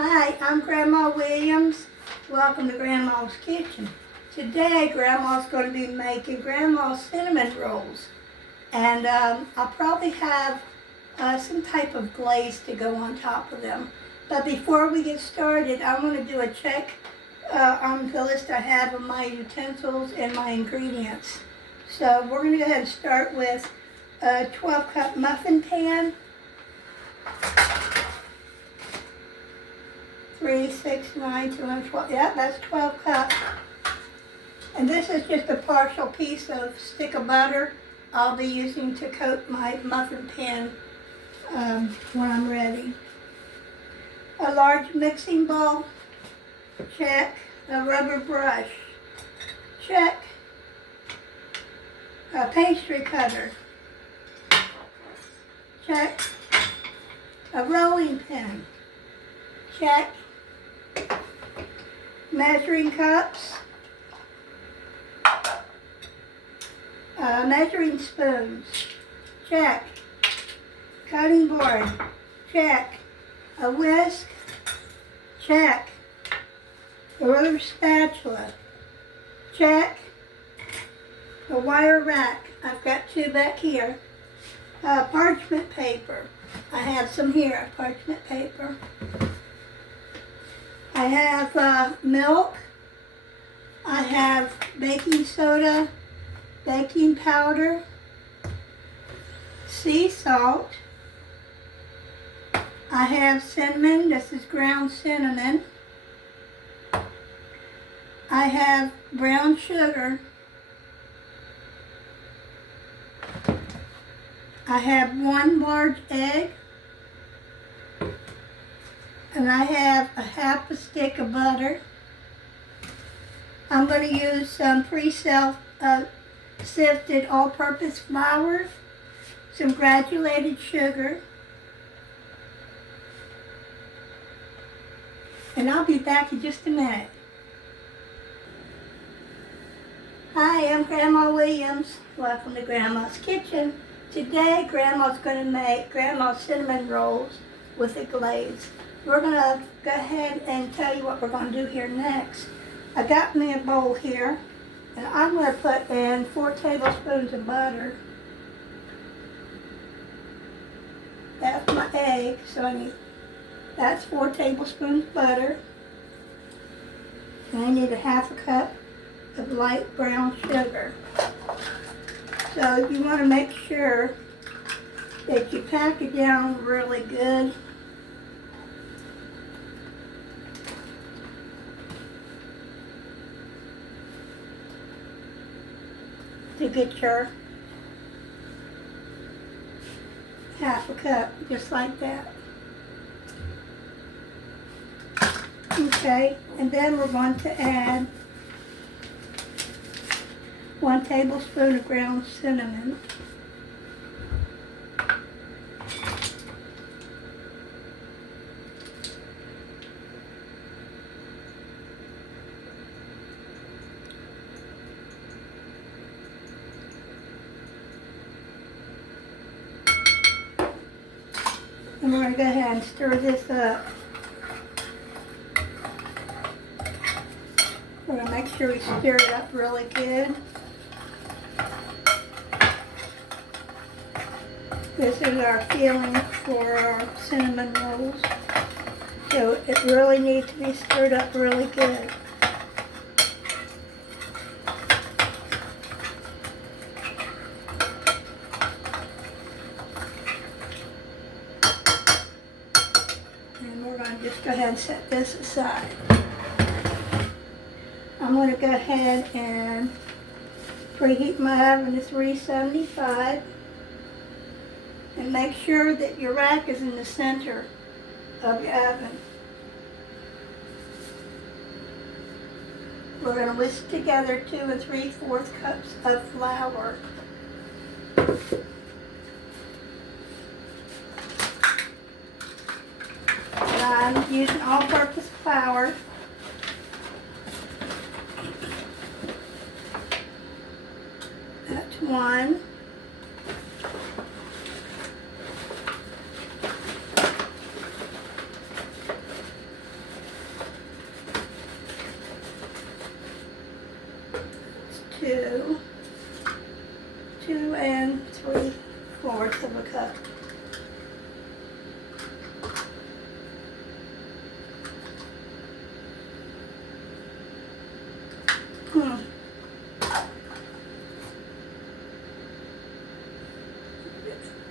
Hi, I'm Grandma Williams. Welcome to Grandma's Kitchen. Today, Grandma's going to be making Grandma's cinnamon rolls. And I'll probably have some type of glaze to go on top of them. But before we get started, I want to do a check on the list I have of my utensils and my ingredients. So we're going to go ahead and start with a 12-cup muffin pan. 3, 6, 9, 2, and 12. Yeah, that's 12 cups. And this is just a partial piece of stick of butter I'll be using to coat my muffin pan when I'm ready. A large mixing bowl, check. A rubber brush, check. A pastry cutter, check. A rolling pin, check. Measuring cups, measuring spoons, check. Cutting board, check. A whisk, check. A rubber spatula, check. A wire rack, I've got 2 back here. Parchment paper, I have some here, parchment paper. I have milk, I have baking soda, baking powder, sea salt, I have cinnamon, this is ground cinnamon, I have brown sugar, I have 1 large egg, and I have a half a stick of butter. I'm going to use some pre-sifted all-purpose flour, some granulated sugar, and I'll be back in just a minute. Hi, I'm Grandma Williams. Welcome to Grandma's Kitchen. Today, Grandma's going to make Grandma's cinnamon rolls with a glaze. We're going to go ahead and tell you what we're going to do here next. I got me a bowl here, and I'm going to put in 4 tablespoons of butter. That's my egg, so that's 4 tablespoons of butter. And I need a half a cup of light brown sugar. So you want to make sure that you pack it down really good. To get your half a cup, just like that. Okay, and then we're going to add 1 tablespoon of ground cinnamon. And we're going to go ahead and stir this up. We're going to make sure we stir it up really good. This is our filling for our cinnamon rolls. So it really needs to be stirred up really good. And we're going to just go ahead and set this aside. I'm going to go ahead and preheat my oven to 375. And make sure that your rack is in the center of your oven. We're going to whisk together 2 3/4 cups of flour. And I'm using all-purpose flour. That's 1.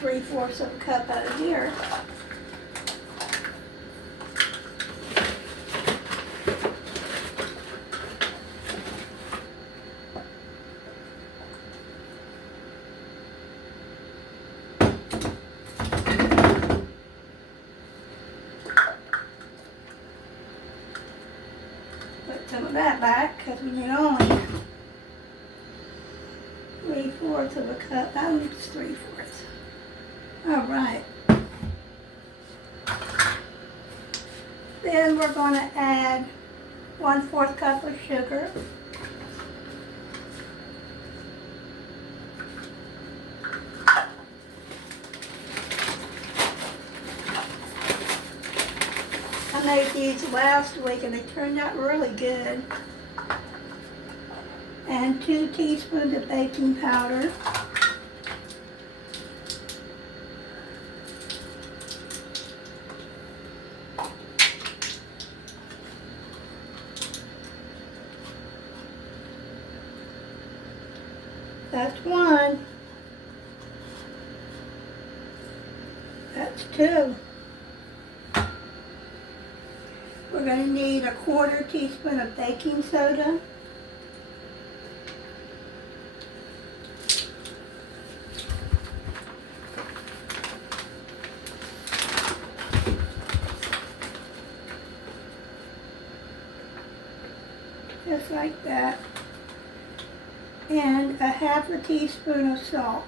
3/4 of a cup out of here. Put some of that back because we need only 3/4 of a cup. That one's 3/4. All right. Then we're going to add 1/4 cup of sugar. I made these last week and they turned out really good. And 2 teaspoons of baking powder. That's 1. That's 2. We're going to need 1/4 teaspoon of baking soda. Just like that. And 1/2 teaspoon of salt.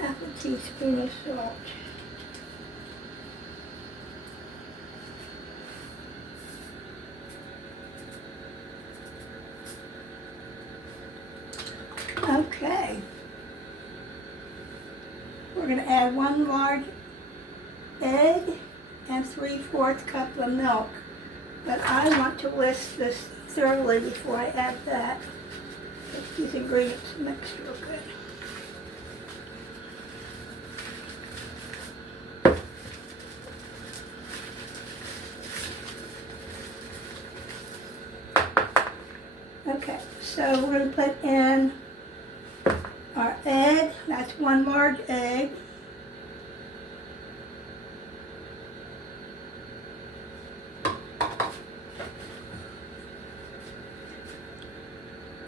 Half a teaspoon of salt. Okay. We're going to add 1 large egg and 3/4 cup of milk. But I want to whisk this thoroughly before I add that. Let these ingredients mix real good. Okay, so we're going to put in our egg. That's 1 large egg.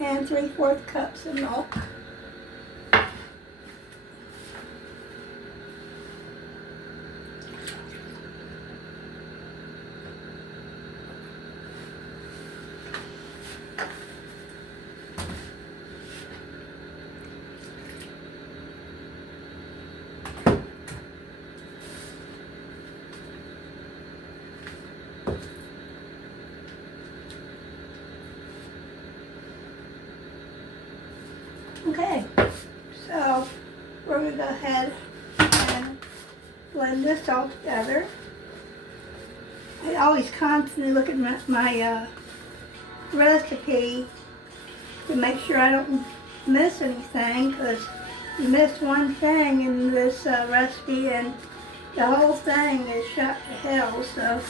And 3/4 cups of milk. Okay, so we're going to go ahead and blend this all together. I always constantly look at my recipe to make sure I don't miss anything, because you miss one thing in this recipe and the whole thing is shot to hell, so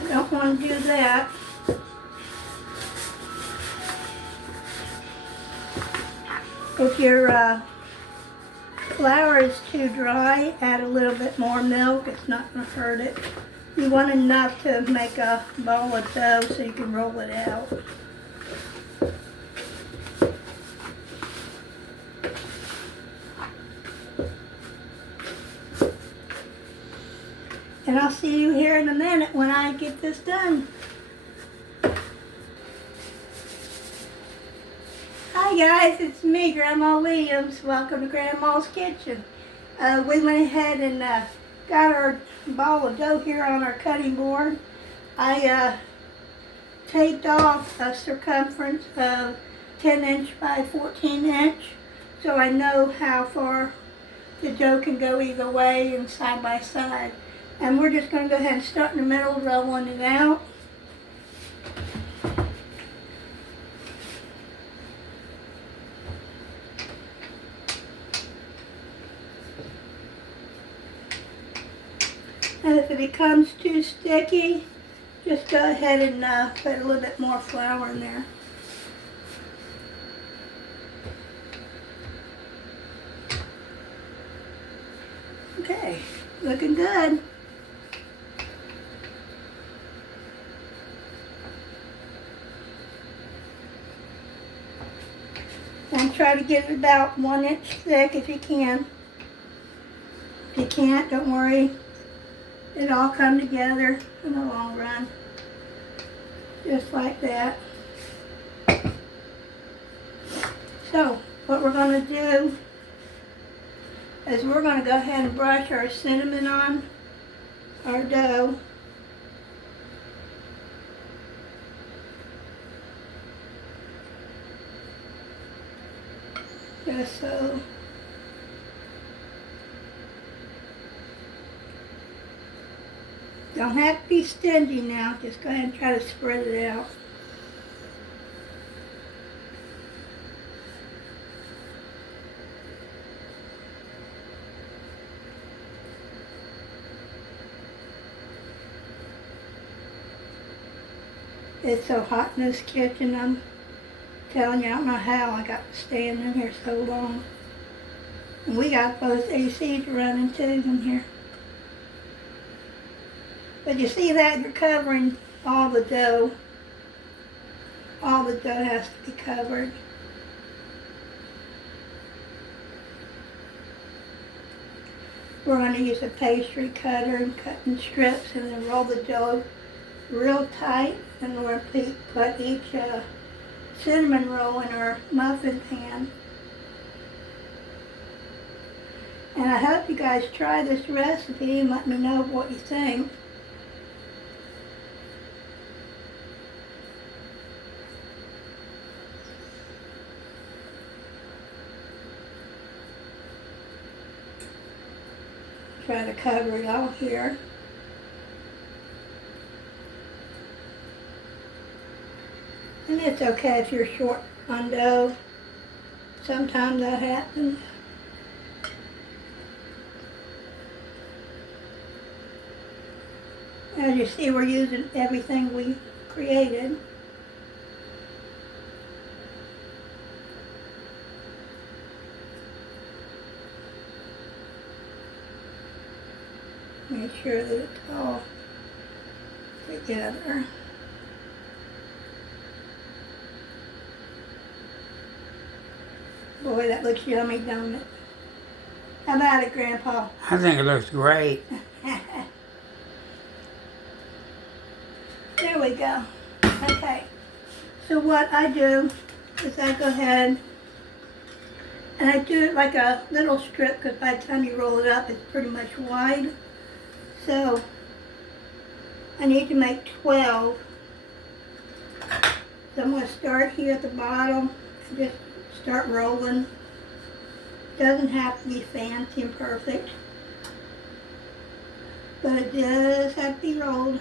I don't want to do that. If your flour is too dry, add a little bit more milk. It's not going to hurt it. You want enough to make a ball of dough so you can roll it out. And I'll see you here in a minute when I get this done. Hi guys, it's me, Grandma Williams. Welcome to Grandma's Kitchen. We went ahead and got our ball of dough here on our cutting board. I taped off a circumference of 10 inch by 14 inch so I know how far the dough can go either way and side by side. And we're just going to go ahead and start in the middle, rolling it out. And if it becomes too sticky, just go ahead and put a little bit more flour in there. Okay, looking good. And try to get it about 1 inch thick if you can. If you can't, don't worry. It'll all come together in the long run. Just like that. So, what we're going to do is we're going to go ahead and brush our cinnamon on our dough. Just so. Don't have to be stingy now, just go ahead and try to spread it out. It's so hot in this kitchen, I'm telling you, I don't know how I got staying in here so long. And we got both ACs running too in here. But you see that you're covering all the dough. All the dough has to be covered. We're going to use a pastry cutter and cut in strips and then roll the dough real tight. And we're going to put each cinnamon roll in our muffin pan. And I hope you guys try this recipe and let me know what you think. Try to cover it all here. And it's okay if you're short on dough. Sometimes that happens. As you see, we're using everything we created. Make sure that it's all together. Boy, that looks yummy, don't it? How about it, Grandpa? I think it looks great. There we go. Okay. So what I do is I go ahead and I do it like a little strip because by the time you roll it up, it's pretty much wide. So I need to make 12. So I'm going to start here at the bottom and just start rolling. Doesn't have to be fancy and perfect, but it does have to be rolled.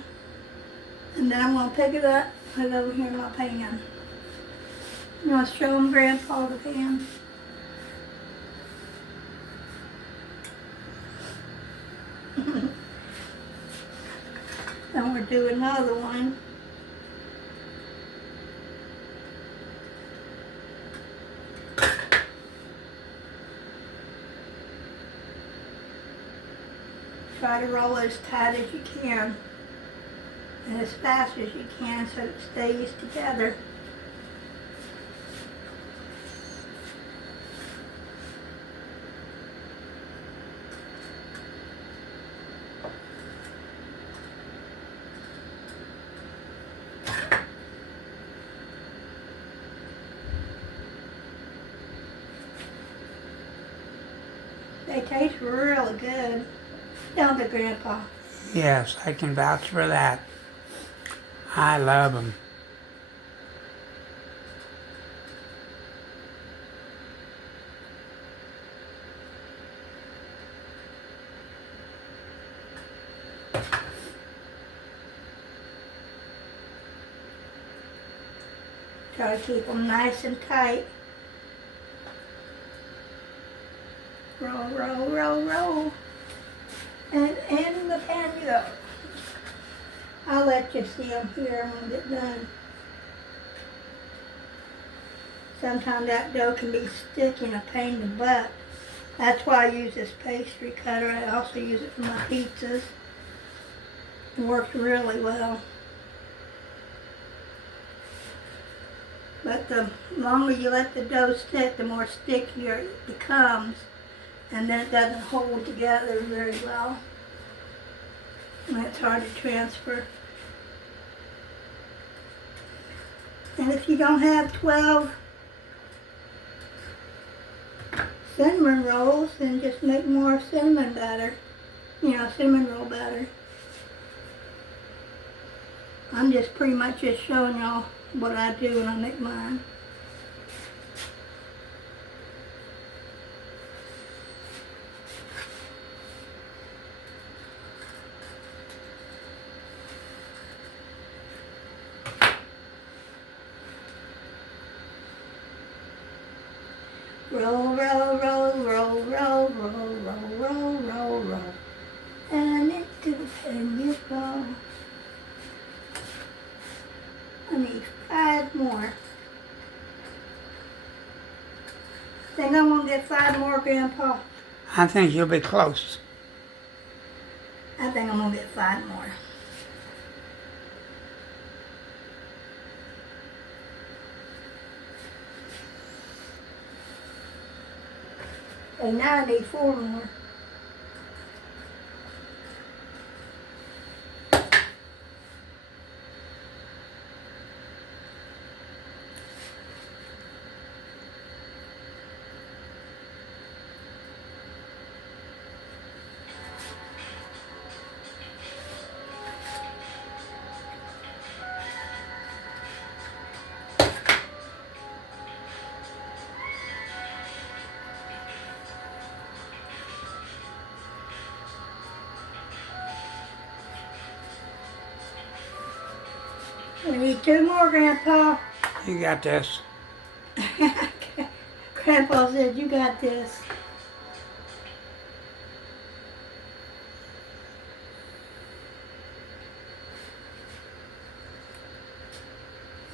And then I'm going to pick it up, put it over here in my pan. I'm going to show them Grandpa the pan. Then we'll do another one. Try to roll it as tight as you can and as fast as you can so it stays together. They taste really good, don't they, Grandpa? Yes, I can vouch for that. I love them. Try to keep them nice and tight. Roll, roll, roll, roll. And in the pan you go. I'll let you see them here when we get done. Sometimes that dough can be sticky and a pain in the butt. That's why I use this pastry cutter. I also use it for my pizzas. It works really well. But the longer you let the dough stick, the more stickier it becomes. And then it doesn't hold together very well. And it's hard to transfer. And if you don't have 12 cinnamon rolls, then just make more cinnamon batter. Cinnamon roll batter. I'm just pretty much just showing y'all what I do when I make mine. Roll, roll, roll, roll, roll, roll, roll, roll, roll, roll. And into the pan you go. I need 5 more. Think I'm gonna get 5 more, Grandpa? I think you'll be close. I think I'm gonna get 5 more. Okay, now I need 4 more. We need 2 more, Grandpa. You got this. Grandpa said, you got this.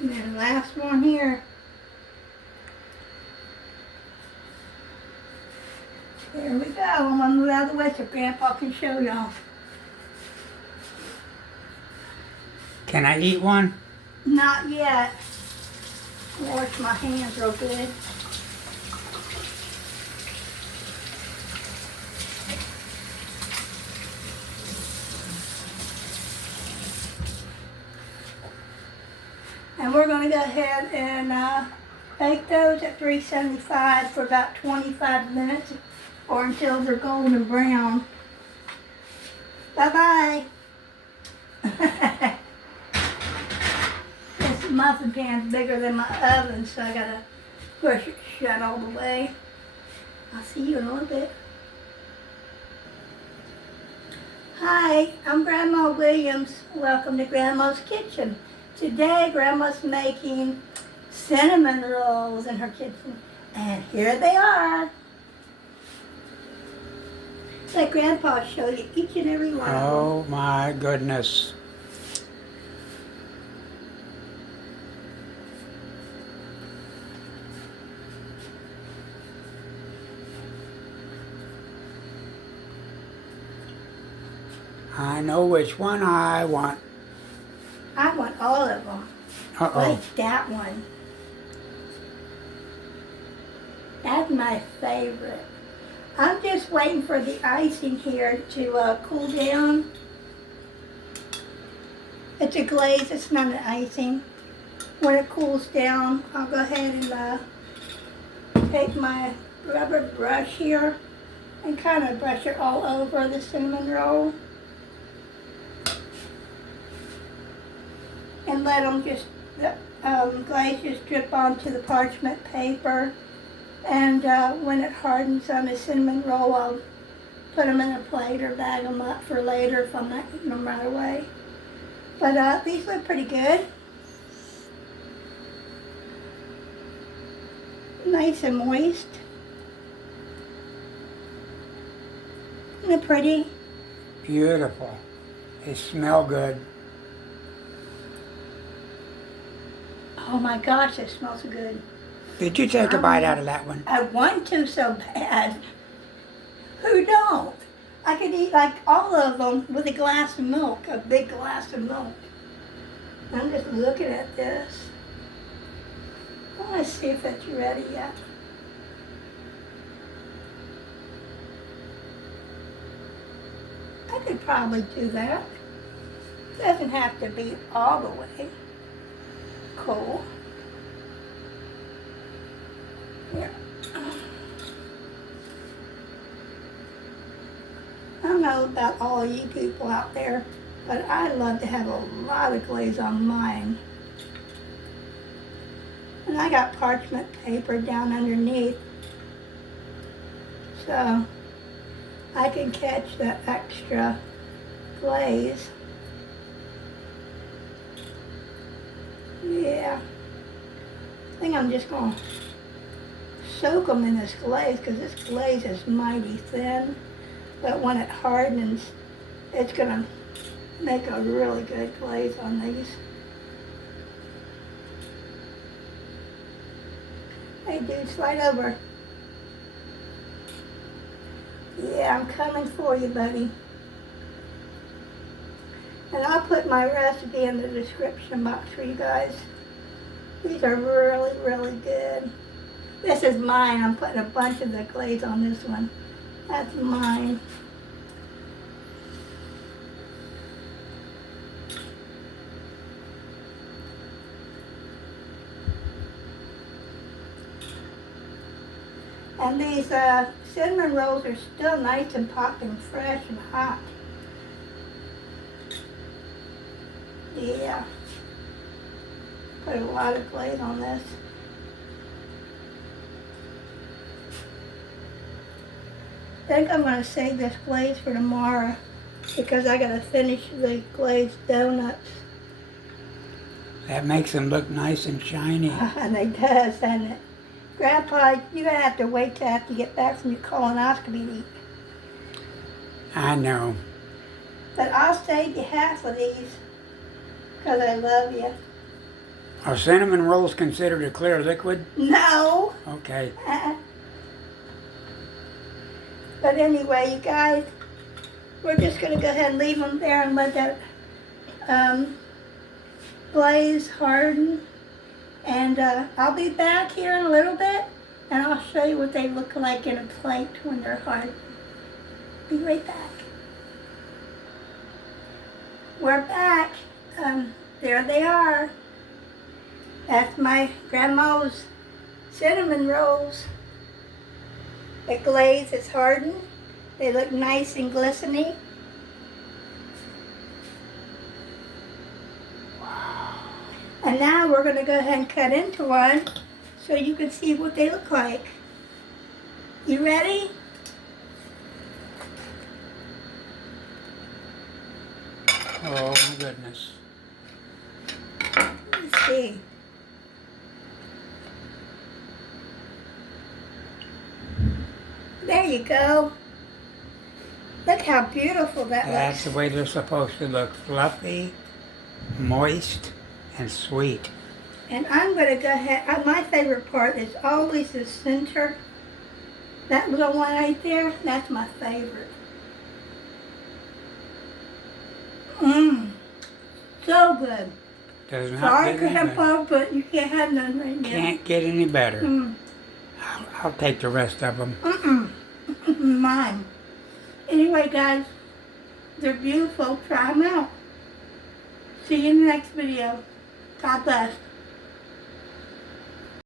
And then the last one here. There we go. I'm gonna move out of the way so Grandpa can show y'all. Can I eat one? Not yet. Wash my hands real good. And we're going to go ahead and bake those at 375 for about 25 minutes or until they're golden brown. Bye-bye. This muffin pan's bigger than my oven, so I gotta push it shut all the way. I'll see you in a little bit. Hi, I'm Grandma Williams. Welcome to Grandma's Kitchen. Today, Grandma's making cinnamon rolls in her kitchen, and here they are. Let Grandpa show you each and every one of them. Oh my goodness. I know which one I want. I want all of them. Uh-oh. Like that one. That's my favorite. I'm just waiting for the icing here to cool down. It's a glaze, it's not an icing. When it cools down, I'll go ahead and take my rubber brush here and kind of brush it all over the cinnamon roll. And let them just, the glaze just drip onto the parchment paper. And when it hardens on the cinnamon roll, I'll put them in a plate or bag them up for later if I'm not eating them right away. But these look pretty good. Nice and moist. Isn't it pretty? Beautiful. They smell good. Oh my gosh, it smells so good. Did you take a bite out of that one? I want to so bad. You don't. I could eat like all of them with a glass of milk, a big glass of milk. I'm just looking at this. I want to see if it's ready yet. I could probably do that. Doesn't have to be all the way cold. Here. I don't know about all you people out there, but I love to have a lot of glaze on mine. And I got parchment paper down underneath, so I can catch the extra glaze. Yeah, I think I'm just going to soak them in this glaze because this glaze is mighty thin, but when it hardens, it's going to make a really good glaze on these. Hey dude, slide over. Yeah, I'm coming for you, buddy. And I'll put my recipe in the description box for you guys. These are really, really good. This is mine. I'm putting a bunch of the glaze on this one. That's mine. And these cinnamon rolls are still nice and popping, fresh and hot. Yeah. Put a lot of glaze on this. I think I'm going to save this glaze for tomorrow because I got to finish the glazed donuts. That makes them look nice and shiny. And it does, doesn't it? Grandpa, you're going to have to wait till after you get back from your colonoscopy to eat. I know. But I'll save you half of these because I love you. Are cinnamon rolls considered a clear liquid? No. Okay. But anyway, you guys, we're just going to go ahead and leave them there and let that glaze harden. And I'll be back here in a little bit, and I'll show you what they look like in a plate when they're hard. Be right back. We're back. There they are. That's my grandma's cinnamon rolls. The glaze is hardened. They look nice and glistening. And now we're going to go ahead and cut into one so you can see what they look like. You ready? Oh my goodness. Let's see. There you go. Look how beautiful that That's looks. the way they're supposed to look. Fluffy, moist, and sweet. And I'm going to go ahead, my favorite part is always the center. That little one right there, that's my favorite. Mmm, so good. Does not Sorry, get any better. Grandpa, but you can't have none right now. Can't get any better. Mm. I'll take the rest of them. Mine. Anyway, guys, they're beautiful. Try them out. See you in the next video. God bless.